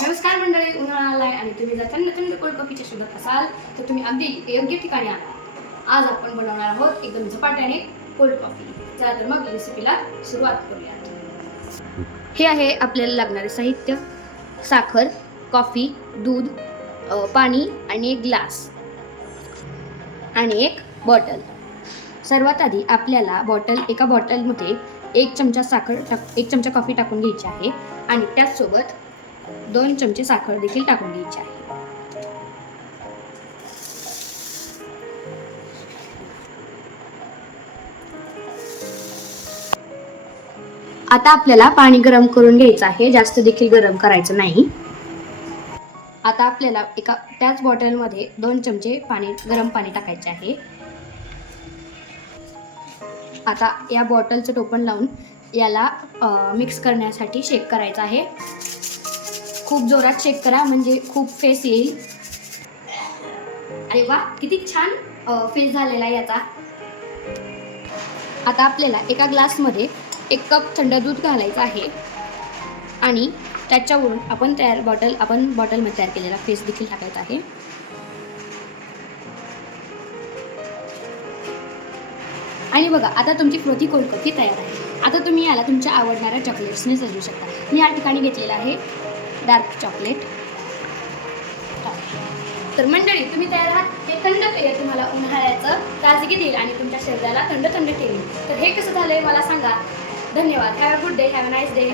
नमस्कार मंडळी, उन्हाळा आलाय आणि तुम्ही जर थंड थंड कोल्ड कॉफीच्या शोधात असाल तर तुम्ही अगदी योग्य ठिकाणी आहात। आज आपण बनवणार आहोत एकदम झपाट्याने कोल्ड कॉफी। चला तर मग रेसिपीला सुरुवात करूयात। हे आहे आपल्याला लागणारे साहित्य: साखर, कॉफी, दूध, पाणी आणि एक ग्लास आणि एक बॉटल। सर्वात आधी आपल्याला एका बॉटलमध्ये 1 चमचा साखर 1 चमचा कॉफी टाकून घ्यायची आहे आणि त्याचसोबत 2 चमचे साखर देखील टाकून घ्यायची आहे। आता आपल्याला पाणी गरम करून घ्यायचं आहे, जास्त देखील गरम करायचं नाही। आता आपल्याला त्याच बॉटलमध्ये 2 चमचे गरम पाणी टाकायचे आहे। आता या बॉटलचं टोपण लावून याला मिक्स करण्यासाठी शेक करायचा आहे। खूप जोरात शेक करा म्हणजे खूप फेस येईल। अरे वा, किती छान फेस झालेला आहे याचा। आता आपल्याला एका ग्लासमध्ये 1 कप थंड दूध घालायचं आहे आणि त्याच्यावरून आपण बॉटलमध्ये तयार केलेला फेस देखील टाकायचा आहे। आणि बघा, आता तुमची फ्रोथी कोल्ड कॉफी तयार आहे। आता तुम्ही याला तुमच्या आवडणाऱ्या चॉकलेट्सने सजवू शकता। मी या ठिकाणी घेतलेला आहे डार्क चॉकलेट। तर मंडळी, तुम्ही तयार आहात। हे थंड पेय तुम्हाला उन्हाळ्याचं ताजगी देईल आणि तुमच्या शरीराला थंड ठेवेल। तर हे कसं झालंय मला सांगा। धन्यवाद। Have a good day, have a nice day.